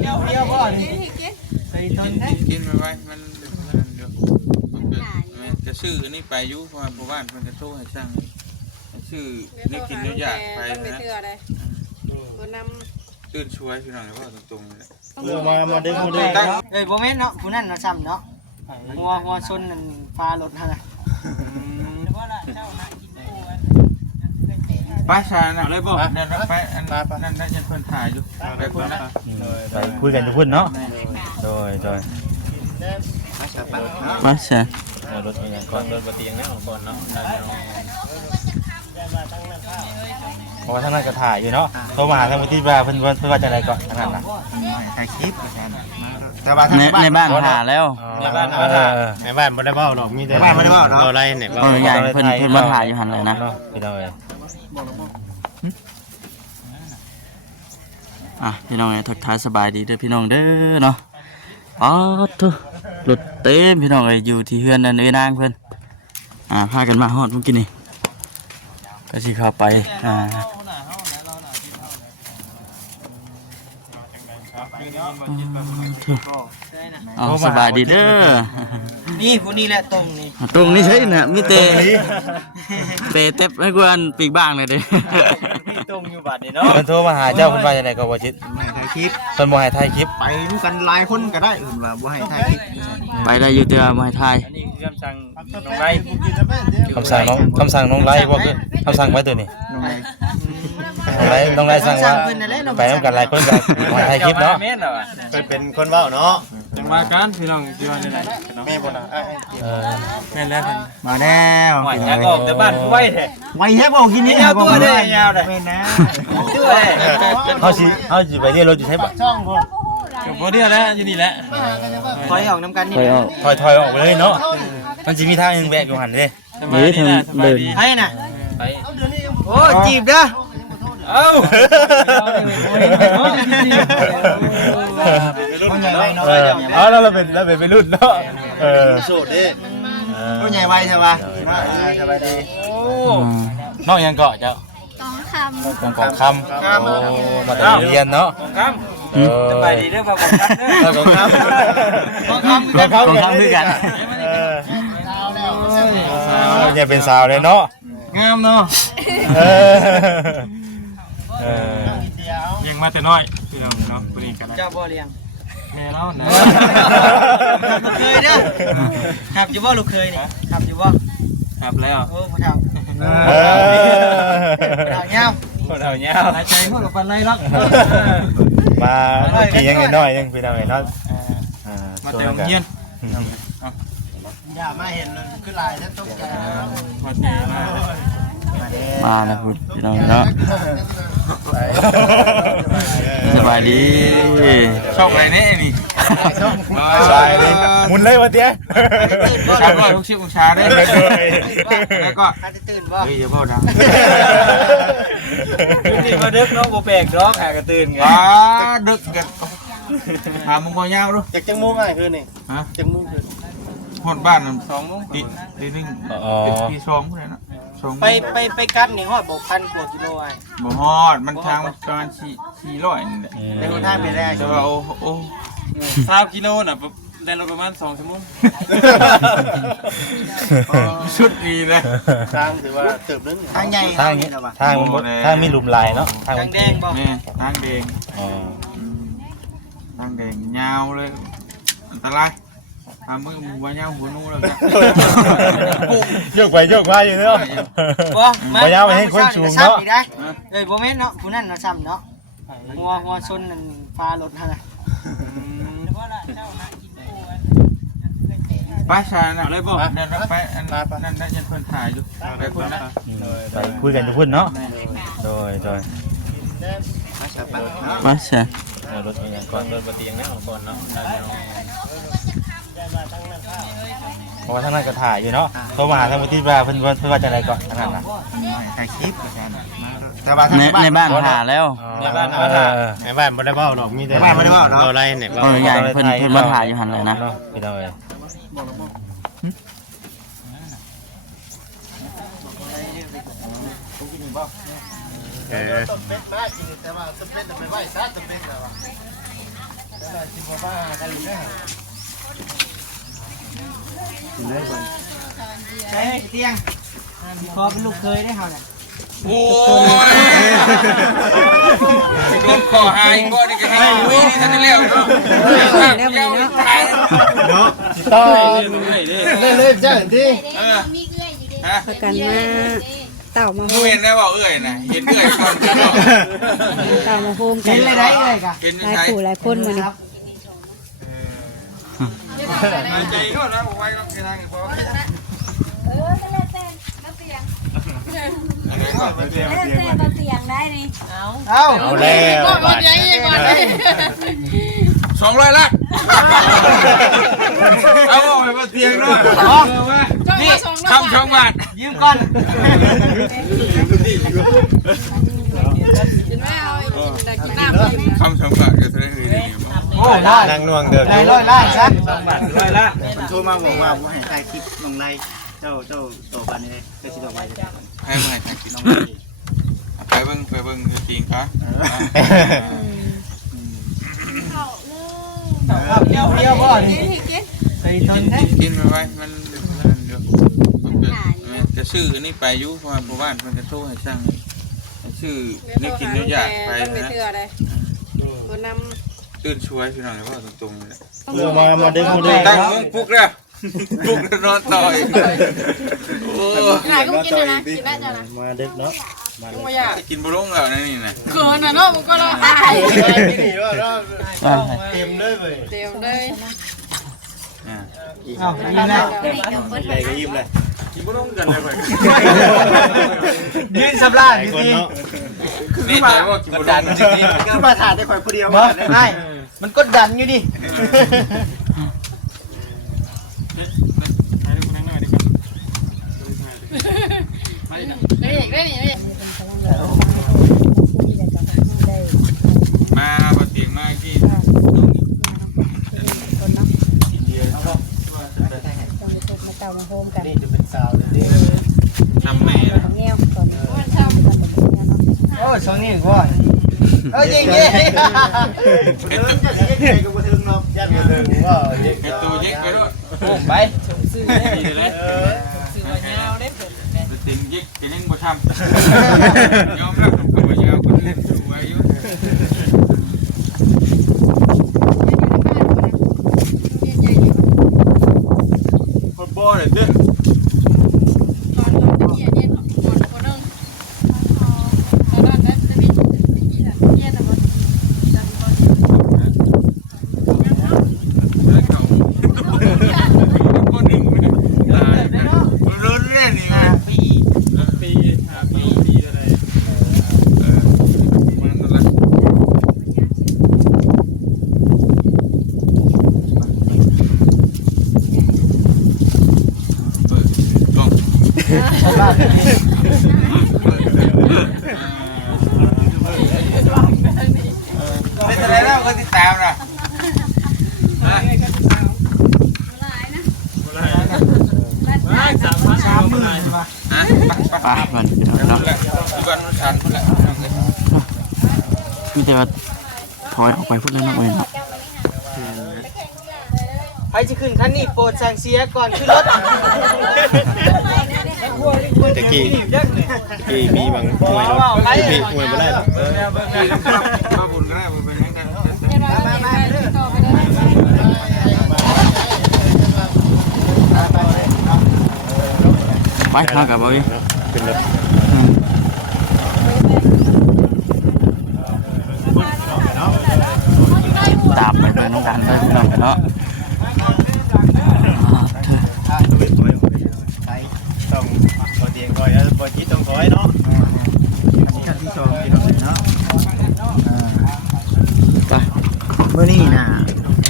เดียวบ่ไปทนได้ กินไปไว้มันเดี๋ยวจะซื้อนี่ไปยุเพราะว่าบ้านมันจะโทรให้สั่งซื้อนี่กินเนื้อยากไปนะตื่นช่วยพี่น้องเพราะตรงๆเลยมาดึงบ่แม่นเนาะผู้นั้นเนาะซ้ำเนาะงัวชนนั่นฟ้ารถหั่นน่ะป้าชาน่ะเลยบ่นั่นไปนั่นยังเพิ่นถ่ายอยู่ไปคนนะไปคุยกันทุกคนเนาะโดยป้าชาร ถอย่างก่อนรถปฏิยังนั่งก่อนเนาะเพราะว่าท่านนั้นก็ถ่ายอยู่เนาะโทรมาหาทางมูลที่ว่าเพิ่นว่าจะอะไรก่อนท่านนั้นนะถ่ายคลิปแต่ว่าในบ้านถ่ายแล้วในบ้านบ่ได้เว้าหรอกมีแต่บ้านบ่ได้เว้าเนาะอะไรเนี่ยใหญ่เพิ่นมาถ่ายอยู่หั่นเลยนะพี่น้องเอ้ยพี่น้องทักทายสบายดีเด้อพี่น้องเด้อเนาะอ๋อทุรถเต็มพี่น้องอยู่ที่เฮือนนั่นเอ้นางเพิ่นพากันมาฮอดเมื่อกี้นี่ก็สิเข้าไปสบายดีเด้อนี่ผู้นี้แหละตรงนี้ใช่น่ะมิเตเตะให้กวนปีกบ้างเลยเด้ตรงอยู่บัดนี้เนาะเพิ่นโทรมาหาเจ้าเพิ่นว่าจังได๋ก็บ่จิตถ่ายคลิปเพิ่นบ่ให้ถ่ายคลิปไปรู้กันหลายคนก็ได้อื่นว่าบ่ให้ถ่ายคลิปไปได้อยู่แต่บ่ให้ถ่ายอันนี้คำสั่งน้องไรคำสั่งน้องไรบ่คือคำสั่งไว้ตัวนี้น้องไรสั่งว่าไปนำกันหลายคนก็บ่ให้ถ่ายคลิปเนาะเป็นคนเว้าเนาะจังว่ากันพี่น้องที่ว่านี่แหละแม่บ่น่ะแม่แล้วมาแล้วอยากออกแต่บ้านไว้แท้ไว้เฮ็ดบ่กินนี่ตัวได้ยาวได้แม่นะตัวได้เฮาสิไปเรียนรถอยู่ใช่บ่ช่องพุ่นบ่เดียวแล้วอยู่นี่แหละถอยออกนำกันนี่ถอยออกไปเลยเนาะมันสิมีทางนึงแวะอยู่หั่นเด้นี่ทางเดินให้น่ะไปโอ้จีบเด้อเอ้าแล้วเราเป็นไปรุ่นเนาะโสดดิผู้ใหญ่ไวใช่ป่ะสบายดีโอ้น้องยังเกาะเจ้ากองคำมาแต่เรียนเนาะกองคำสบายดีเด้อพ่อกองคำเด้อกองคำด้วยกันอย่าเป็นสาวเลยเนาะงามเนาะยังมาแต่น้อยพี่น้องเนาะปนีกันเจ้าบ่เลี้ยงแม่เนาะนะเคยเด้อขับอยู่บ่ลูกเคยนี่ขับอยู่บ่ขับแล้วโอ้พ่อเฒ่าเงาหายใจหัวกับปันไรล็อกมากี่ยังน้อยยังพี่น้องเนาะมาเต็มเงี้ยอย่ามาเห็นคือลายแล้วตกใจมานะคุณพี่น้องเนาะสบายดีชอบอะไรเนี่ยนี่สายเลยมุนเลยวะเตี้ยชาก็ทุกชิบชาได้แล้วก็ตื่นบ่เฮ้ยอย่าพ่อดังนี่มาดึกเนาะบ่แปลกร้องหากระตื่นไงดึกกันถามมึงพอยาวดูจากจังโมงไงคืนนี่ฮะจังโมงคืนหอดบ้าน2 โมงตีนึงตี2เลยนะไปกัดนี่ฮอดบ่1,000 กว่ากิโลไอ้บ่ฮอดมันทางประมาณ400นี่แหละเดินทางไปได้แต่ว่าโอ้20 กิโลน่ะได้รถประมาณ2 ชั่วโมงชุดดีเลยทางถือว่าเติบนึงทางใหญ่ทางมีหลุมลายเนาะทางแดงบ่ทางแดงทางแดงยาวเลยอันตรายมึงหัวยาวหัวนู้เลยโยกไปโยกมาอยู่เนาะหัวยาวไปให้คนสูงเนาะเลยบ่แม่นเนาะผู้นั้นเนาะซ้ำเนาะงัวชนนั่นฟ้ารถหั่นน่ะป้าชาน่ะเลยบ่นั่นไปนั่นยังเพิ่นถ่ายอยู่ไปคนนะไปคุยกันทุกคนเนาะโดยป้าชารถอย่างก่อนรถปฏิยังนั่งก่อนเนาะเพราะว่าท่านนั้นก็ถ่ายอยู่เนาะโทรมาหาทางมูลที่ว่าเพิ่นว่าจะอะไรก่อนท่านนั้นนะถ่ายคลิปแต่ว่าในบ้านถ่ายแล้วในบ้านบ่ได้เว้าหรอกมีแต่บ้านบ่ได้เว้าเนาะอะไรเนี่ยใหญ่เพิ่นมาถ่ายอยู่หั่นเลยนะพี่น้องเอ้ย ใช่เตียงพอเป็นลูกเคยได้เฮาเนี่ย โอ้ยโดนคอหายบ่นี่ก็ให้วิ่งนี่ทันแล้วเนาะเนาะ ต่อเล่นๆจ้าที่ ประกันมาเต่ามาโฮ เห็ ม นได้บ่เอ้ยน่ะเห็นเอ้ยก่อนกันเนาะ เต่ามาโฮมกั เห็ น นเลยได้เลยกะ เห็น หลาย ใช่ ผู้หลายคนมานี่ ใจก็นะบ่ไว้ก็ทางบ่อันนี้ก็เป็นเรื่อง เอ้า เอาแล้ว200ล้านเอาไปบ่เตียงเนาะนี่คำ2บาท ยืมก่อน คำ2บาทก็ได้คือนี่ โอ้ได้ นางนวงเด้อ ได้100ล้านซะ มันโทรมาบอกว่าบ่ให้ถ่ายคลิปน้องไล่เจ้าต่อกันนี่เลยก็สิต่อไป ให้มาให้กินน้องไปเบิ่งจริงครับ เปรี้ยวๆบ่นี่ไปทนได้ กินไว้มันเดี๋ยวจะซื้ออันนี้ไปอยู่เพราะว่าบ้านมันจะโทรให้สั่งซื้อนี่กินเยอะอยากไปนะตื่นช่วยพี่น้องเลยว่าตรงๆเลย มาดึง ตั้งมุ้งปลุกแล้วปลุกแล้วนอนต่อยโอ้ หลายก็กินนะกินได้จ้ะนะ มาดึกเนาะ กินบุรงแล้วนี่นะ เกินน่ะเนาะมันก็รอหาย เต็มเลยเว้ย เต็มเลย เอ้ายืมแล้ว อะไรก็ยิ้มเลย กินบุรงกันเลยไป ยืนสำราญอยู่ คน ดี เนาะ นี่แต่ว่ากินบุรง คือมาถ่ายได้ข่อยผู้เดียว บ่ได้มันกดดันอยู่ดิ มาปะเตียงมากี่ เต่ามาโฮมกัน นี่จะเป็นสาวเลย ทำแม่ แง่วก่อน โอ้ช่วงนี้บ่จริงๆ เห็ด ก็บ่ถึงเนาะ ยันมาดึงว่าเด็ก ตัวเย็กไปด้วย ไป ดีเลยปะเตียงเย็กจะยังบ่ทำยอมรับกับบ่ยาวคนเล่นสวยอยู่คนบ่เนี่ยเด้อ คนหนึ่งตายรถเล่นนี่มันปีอะไรมันอะไรเปิดกล้องเป็นอะไรแล้วก็ติดตามนะไปมันพี่น้องเนาะ ที่บ้านมันชันแหละ มีแต่ว่าถอยออกไปพูดแล้วเนาะเว้ยเนาะ ใครจะขึ้นคันนี้โปรดสั่งเสียก่อนขึ้นรถ ตะกี้มีบางหน่วยรถมีหน่วยบ่ได้หรอก ข้าวบุญก็ได้บุญเป็นยังไง ไปทางกับบ่อย ขึ้นรถ ตามไปเบิ่งน้องกันเด้อพี่น้องเนาะ ต้องพอเตียงคอยแล้วพอจิตต้องคอยเนาะ ขั้นที่2พี่น้องเนาะ ไป มื้อนี้น่ะ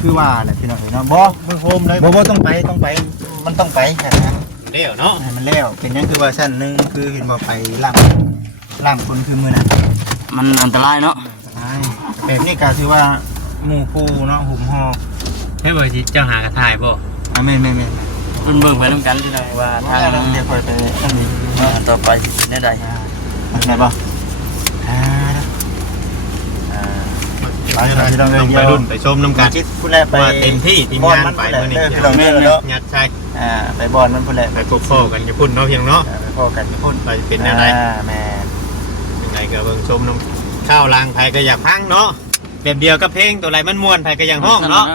คือว่าแหละพี่น้องเนาะบ่ มึงโฮมเลย บ่ต้องไปมันต้องไปแค่นั้น เดี๋ยวเนาะ ให้มันแล้วเป็นหยังคือว่าชั้นหนึงคือเห็นบ่ไปล่างคนคือมื้อนั้น มันอันตรายเนาะ แบบนี้ก็ถือว่าหมู่คู่เนาะหุ่มหอก ให้เบอร์ที่เจ้าหากระถ่ายบ่ แม่น มันเบิ่งไปน้ำกันที่ไหนว่า ๆ ทาง เราเดี๋ยวค่อยไปอันนี้ ต่อไปสิได้ใด ได้บ่ ต้องไปรุ่นไปชมน้ำกัน จิตผู้แลไป ว่าเต็มที่ทีมงานไปมื้อนี้ พี่น้องเนาะ ยัดใช่ ไปบอลมันผู้แล ไปพบพ่อกันอยู่พุ่นเนาะเพียงเนาะ ไปพ่อกันพุ่น ไปเป็นอะไร แม่ เป็นไรก็เบิ่งชมน้ำข้าวลางไผก็อยากพังเนาะแบบเดียวกับเพลงตัวไรมันม่วนไผก็อยากห้องเนาะ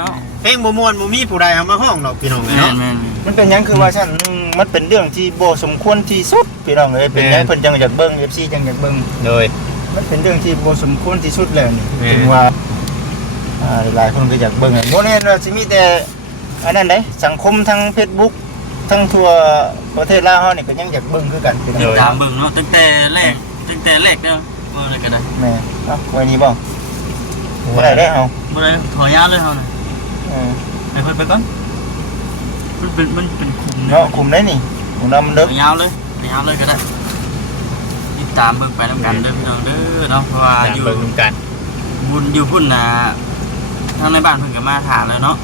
เพลงบ่ม่วนบ่มีผู้ใดเอามาห้องดอกพี่น้องเนาะ แม่น มันเป็นหยังคือว่าฉันมันเป็นเรื่องที่บ่สมควรที่สุดพี่น้องเอ้ยเป็นหยังเพิ่นจังอยากเบิ่ง FC จังอยากเบิ่ง โดย มันเป็นเรื่องที่บ่สมควรที่สุดแล้วนี่ แม่ ถึงว่าหลายคนก็อยากเบิ่งบ่แน่ว่าสิมีแต่อันนั้นเด้สังคมทั้ง Facebook ทั้งทั่วประเทศลาวเฮานี่ก็ยังอยากเบิ่งคือกันพี่น้อง ติดตามเบิ่งเนาะตั้งแต่แรกเด้อบ่ได้ก็ได้ แม่เอ้าไว้นี่บ่บ่ได้เด้เอา บ่ได้ถอยยาวเลยเฮาน่ะ เออ ไปเพิ่นไปก่อนมันเป็นคุม เนาะคุมได้นี่คุมนำเด้อ ถอยยาวเลยก็ได้ติดตามเบิ่งไปนำกันเด้อพี่น้องเด้อเนาะเพราะว่า ตาม อยู่ เบิ่งน้ำกัน บุญอยู่พุ่นน่ะทางในบ้านเพิ่นก็มาถามแล้วเนาะ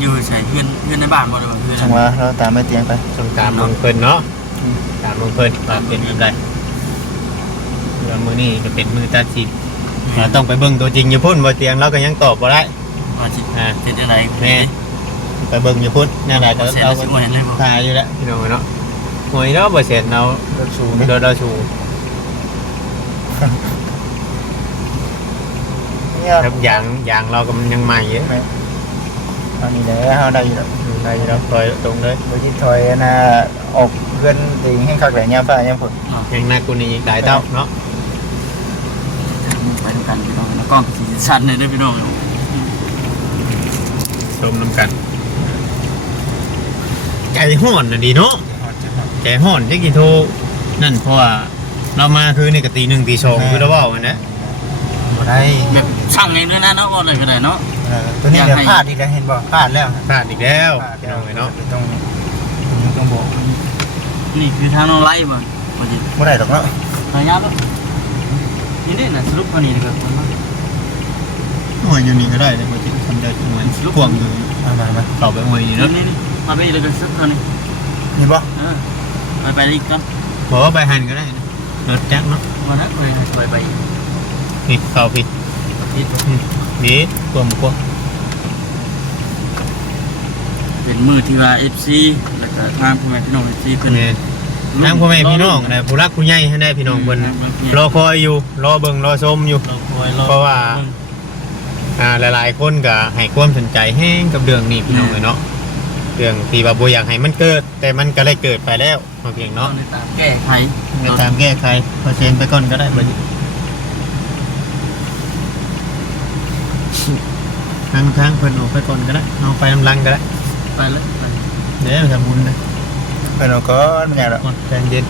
อยู่ใส่เพื่อนในบ้านบ่ได้บ่เพื่อน จังว่าเราตามไปเตียงไป ต้องตามเบิ่งเพิ่นเนาะตามเบิ่งเพิ่นว่าเป็นแบบไรเรื่องมื้อนี้ก็เป็นมื้อตัดสินเราต้องไปเบิ่งตัวจริงอยู่พุ่นบ่เตียงเราก็ยังตอบบ่ได้ ว่าสิเป็นจังได๋ แม่ไปเบิ่งอยู่พุ่นนั่นแหละก็ เรา เรา สิบ่เห็นเลยบ่ ถ่ายอยู่แล้วพี่น้องเนาะหวยเนาะบ่เสร็จเรา รถสูง เดินเราชู เนี่ย ครับยางเราก็มันยังใหม่อยู่ อันนี้แหละเฮาได้อยู่แล้ว ได้อยู่แล้วปล่อยตรงเลย บ่สิถอยนะออกเพื่อนติงให้คักแหล่ยามฟ้ายามฝน ยังหนักกว่านี้อีกหลายเท่าเนาะ ไปดูกันพี่น้องแล้วกล้องสิชัดเลยเด้อพี่น้อง ชมน้ำกันใจห่อนน่ะดีเนาะใจห่อนจักกี่โทนั่นเพราะว่าเรามาคือนี่ก็ตี 1 ตี 2คือเราเว้ากันนะ บ่ได้ แบบช่างเองด้วยนะเนาะบ่เลยก็ได้เนาะ ตัวนี้เดี๋ยวพลาดอีกแล้วเห็นบ่พลาดแล้ว พลาดอีกแล้วพี่น้องเนาะ ต้องบอก นี่คือทางน้องไล่บ่บ่สิ บ่ได้ดอกเนาะ ถอยยาวแล้วนี่นี่น่ะสรุปเท่านี้นะครับ หวยอยู่นี่ก็ได้เลยบ่จิทำได้หวยพ่วงอยู่ มา เข้าไปหวยนี่ นี่ เนาะ นี่มาไปเลยก็สุดเท่านี้ นี่บ่ ไปอีกก่อน บอกว่าไปหันก็ได้นะรถจักรเนาะ มานะไปอีก นี่เข้าผิดนี่กลมกว่า เป็นมือที่ว่า FC แล้วก็ทางพ่อแม่พี่น้อง FC เพิ่น เนี่ยนั่งพ่อแม่พี่น้องนะผู้รักผู้ใหญ่ให้ได้พี่น้องเพิ่นรอคอยอยู่รอเบิ่งรอชมอยู่ เพราะว่า หลายๆคนก็ให้ความสนใจแห้งกับเรื่องนี้พี่น้องเลยเนาะเรื่องที่ว่าบ่อยากให้มันเกิด แต่มันก็ได้เกิดไปแล้วมาเพียง เนาะ เนาะ ในตามแก้ไข ไปตามแก้ไขพอเซ็นไปก่อนก็ได้บ่ทางเพิ่นออกไปก่อนก็ได้เอาไปน้ำลังก็ได้ ไปเลยไป เดี๋ยวทำบุญนะ เพิ่นเอาก็มันยากดอก ใจเย็น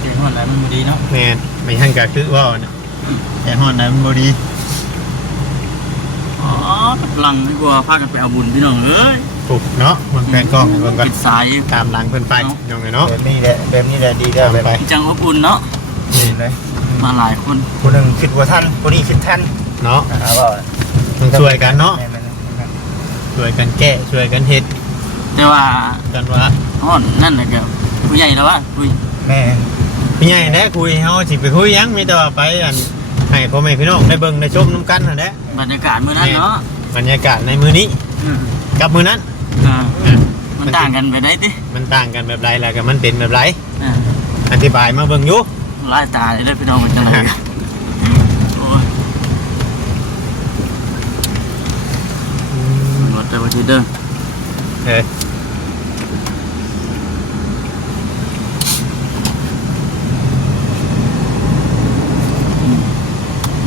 เจ๊ฮ้อนแล้วมันบ่ดีเนาะ แม่นไม่หั่นก็คือว่านะแต่ฮ้อนนั้นมันบ่ดี อ๋อหลังดีกว่าพากันไปเอาบุญพี่น้องเอ้ย ถูกเนาะมันแฟนกล้องเบิ่งก่อน ปิดสาย ตามหลังเพิ่นไปน้องเนาะ แบบนี้แหละดีแล้วแบบ จังอบอุ่นเนาะ นี้เลย มาหลายคน ผู้นึงคิดว่าทันผู้นี้คิดทัน เนาะ บ่ ต้องช่วยกันเนาะช่วยกันแก้ช่วยกันเฮ็ด แต่ว่า กันว่า ฮ้อนนั่นแหละก็ผู้ใหญ่แล้วว่าคุย แม่ พี่ใหญ่แน่คุยเฮาสิไปคุยหยังมีแต่ว่าไปอันให้พ่อแม่พี่น้องได้เบิ่งได้ชมนํกันนั่นแหละ บรรยากาศมื้อนั้นเนาะ บรรยากาศในมื้อนี้กับมื้อนั้น มันต่างกันไปได้ติ มันต่างกันแบบไรแล้วก็มันเป็นแบบไร อ่า อธิบายมาเบิ่งอยู่ ลายตาเลยเด้อพี่น้องมันจังได๋โอ้ยรถแต่ว่าที่เด้อ เอ้ย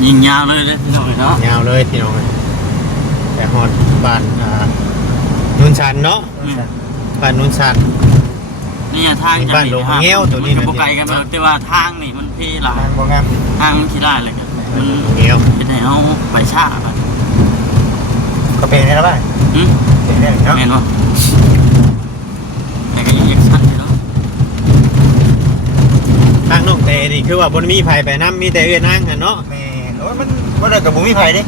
ยิงยาวเลยเด้อพี่น้องเนาะ ยาวเลยพี่น้องแต่ฮอดบ้านนุ่นชันเนาะบ้านนุ่นชัน นี่ทาง บ้านหลวงเงี้ยวตัวนี้ มันก็บ่ไกลกันหรอกแต่ว่าทางนี่มันพี่หลาย ทางบ่งาม ทางมันขี้ได้เลยกันมัน เงี้ยว เป็นให้เฮาไปช้าบัด ก็เป็นได้แล้วบ้าง หึ เป็นได้เนาะ แม่นบ่แต่ก็ยังอยากสั้นอยู่เนาะ ทางน้องเตนี่คือว่าบ่มีไผไปนํมีแต่เอื้อนางกันเนาะ แม่โอ้ยมันบ่ได้กับบ่มีไผเด้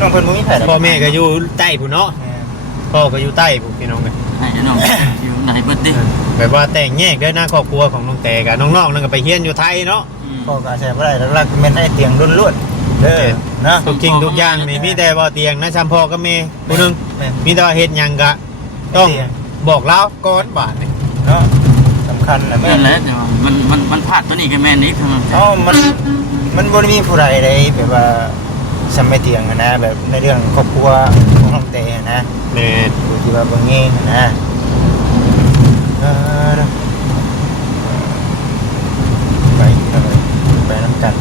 น้องเพิ่นบ่มีไผดอก พ่อแม่ก็อยู่ใต้ผู้เนาะพ่อก็อยู่ใต้ผู้พี่น้องเลย ให้น้องอยู่ไหนเบิดดิ แบบว่าแต่งแยกด้วยหน้าครอบครัวของน้องแต่กับน้องๆนั่นก็ไปเฮียนอยู่ไทยเนาะ อืม พ่อก็ใช้บ่ได้หลักๆแม่นให้เตียงล้วนๆเด้อเนาะ ทุกสิ่งทุกอย่างนี่มีแต่บ่เตียงนะซ้ำพ่อกับแม่ผู้หนึง แม่น มีแต่ว่าเฮ็ดหยังก็ต้องบอกเล่าก่อนบาดนี่ เนาะสำคัญนะแม่ นั่น น แหละแต่ว่ามันพลาดตัวนี้ก็แม่นอีกคือมัน มันบ่ได้มีผู้ใดใดแบบว่าสมัยเตียงอะนะแบบในเรื่องครอบครัวของน้องเตนะ แม่น อยู่ที่ว่าเบิ่งเองนะไปเลยไปน้ำกัน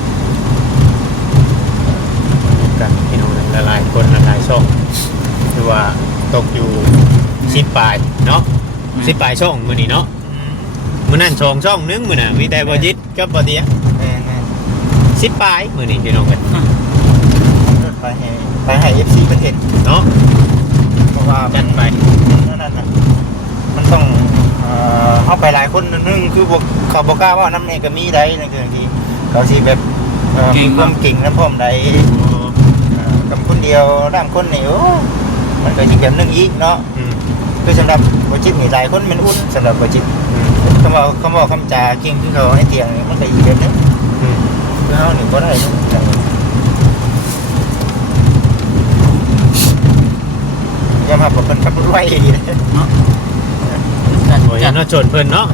กันพี่น้องหลายๆคนหลายๆช่องหรือว่าตกอยู่10ปลายเนาะ10ปลายช่องมื้อนี้เนาะมื้อนั้น2ช่องนึงมื้อน่ะมีแต่บ่ยิดกับบ่เตีย แม่ 10ปลายมื้อนี้พี่น้องกัน ไปให้ FC เพิ่นเห็น เนาะ เพราะว่า จัดไป นั่นน่ะมันต้องเข้าไปหลายคนนึงคือบ่เขาบ่กล้าว่าน้ำเนี่ยก็มีได้นั่นคือบางทีเขาสิแบบมีความเก่งน้ำพร้อมใดกับคนเดียวร่างคนนี่โอ้มันก็อีกแบบนึงอีกเนาะ คือสำหรับบ่จิตนี่หลายคนมันอุ่นสำหรับบ่จิตคำว่าคำจาเก่งคือเขาให้เตียงนี่มันก็อีกแบบนึงคือเฮานี่บ่ได้เลยยอมรับว่าเพิ่นขับรถไวดีนะ โอ้ยเนาะชนเพิ่นเนาะ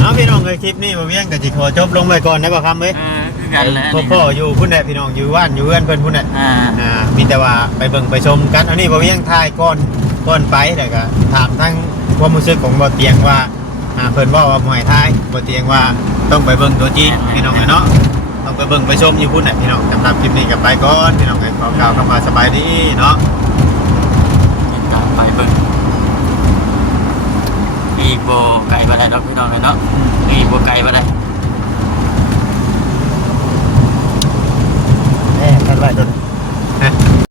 เอาพี่น้องเอ้ยคลิปนี้บ่เวียงก็สิขอจบลงไว้ก่อนได้บ่ครับเอ้ย คือกันแหละ พ่ออยู่พุ่นแหละพี่น้องอยู่บ้านอยู่เฮือนเพิ่นพุ่นแหละ อ่า มีแต่ว่าไปเบิ่งไปชมกันอันนี้บ่เวียงทายก่อนไปแล้วก็ถามทั้งความรู้สึกของบ่เตียงว่าเพิ่นว่าบ่ให้ทายบ่เตียงว่าต้องไปเบิ่งตัวจริงพี่น้องเนาะต้องไปเบิ่งไปชมอยู่พุ่นแหละพี่น้องสำหรับคลิปนี้ก็ไปก่อนพี่น้องเอ้ยขอกล่าวคำว่าสบายดีเนาะ ไปเบิ่งอีโบไก่บ่ได้ดอกพี่น้องเนาะอีโบไก่บ่ได้ แม่คันไว้โดน